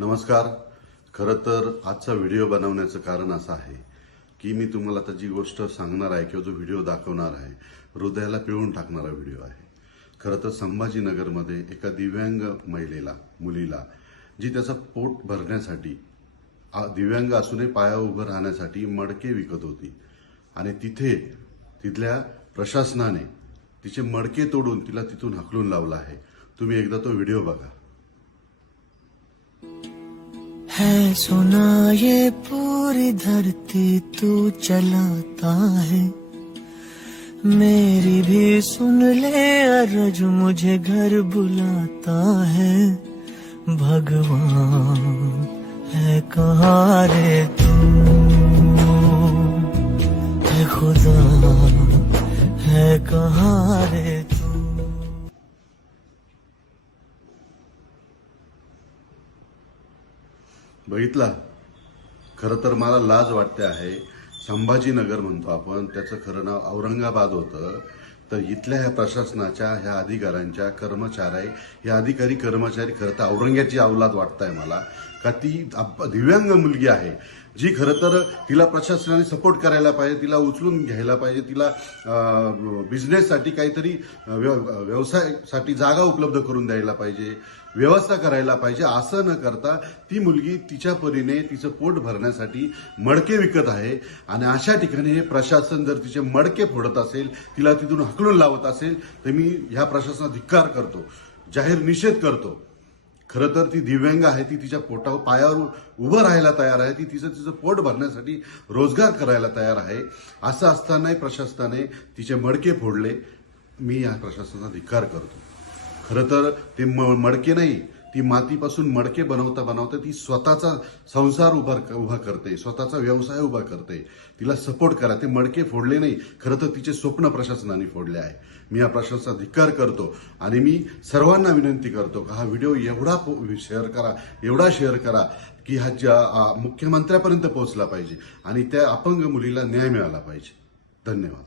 नमस्कार. खरं तर आजचा व्हिडिओ बनवण्याचं कारण असं आहे की मी तुम्हाला आता जी गोष्ट सांगणार आहे किंवा जो व्हिडिओ दाखवणार आहे हृदयाला पिळून टाकणारा व्हिडिओ आहे. खरं तर संभाजीनगरमध्ये एका दिव्यांग महिलेला मुलीला जी त्याचं पोट भरण्यासाठी दिव्यांग असूनही पायावर उभं राहण्यासाठी मडके विकत होती आणि तिथल्या प्रशासनाने तिचे मडके तोडून तिला तिथून हाकलून लावलं आहे. तुम्ही एकदा तो व्हिडिओ बघा. है सुना ये पूरी धरती तू चलाता है, मेरी भी सुन ले अर्ज मुझे घर बुलाता है. भगवान है कहाँ रे तू, है खुदा है कहाँ रे तू. बघितला. खरं तर मला लाज वाटते आहे. संभाजीनगर म्हणतो आपण, त्याचं खरं नाव औरंगाबाद होतं. तर इथल्या ह्या प्रशासनाच्या ह्या अधिकाऱ्यांच्या हे अधिकारी कर्मचारी खरं तर औरंग्याची अवलाद वाटताय मला. का ती दिव्यांग मुलगी आहे जी खरं तर तिला प्रशासनाने सपोर्ट करायला पाहिजे, तिला उचलून घ्यायला पाहिजे, तिला बिझनेससाठी काहीतरी व्यवसायासाठी जागा उपलब्ध करून द्यायला पाहिजे, व्यवस्था करायला पाहिजे. असं न करता ती मुलगी तिच्या परीने तिचं पोट भरण्यासाठी मडके विकत आहे आणि अशा ठिकाणी हे प्रशासन जर तिचे मडके फोडत असेल, तिला तिथून हकलून लावत असेल तर मी ह्या प्रशासनाचा धिक्कार करतो, जाहीर निषेध करतो. खरं तर ती दिव्यांग आहे, ती तिच्या पायावर उभं राहायला तयार आहे, ती तिचं पोट भरण्यासाठी रोजगार करायला तयार आहे. असं असतानाही प्रशासनाने तिचे मडके फोडले. मी या प्रशासनाचा धिक्कार करतो. खरं तर ते मडके नाही, ती मातीपासून मडके बनवता बनवता ती स्वतःचा संसार उभा करते, स्वतःचा व्यवसाय उभा करते. तिला सपोर्ट करा. ते मडके फोडले नाही, खरं तर तिचे स्वप्न प्रशासनाने फोडले आहे. मी या प्रशासनाचा धिक्कार करतो आणि मी सर्वांना विनंती करतो की हा व्हिडिओ एवढा शेअर करा की हा मुख्यमंत्र्यापर्यंत पोहोचला पाहिजे आणि त्या अपंग मुलीला न्याय मिळाला पाहिजे. धन्यवाद.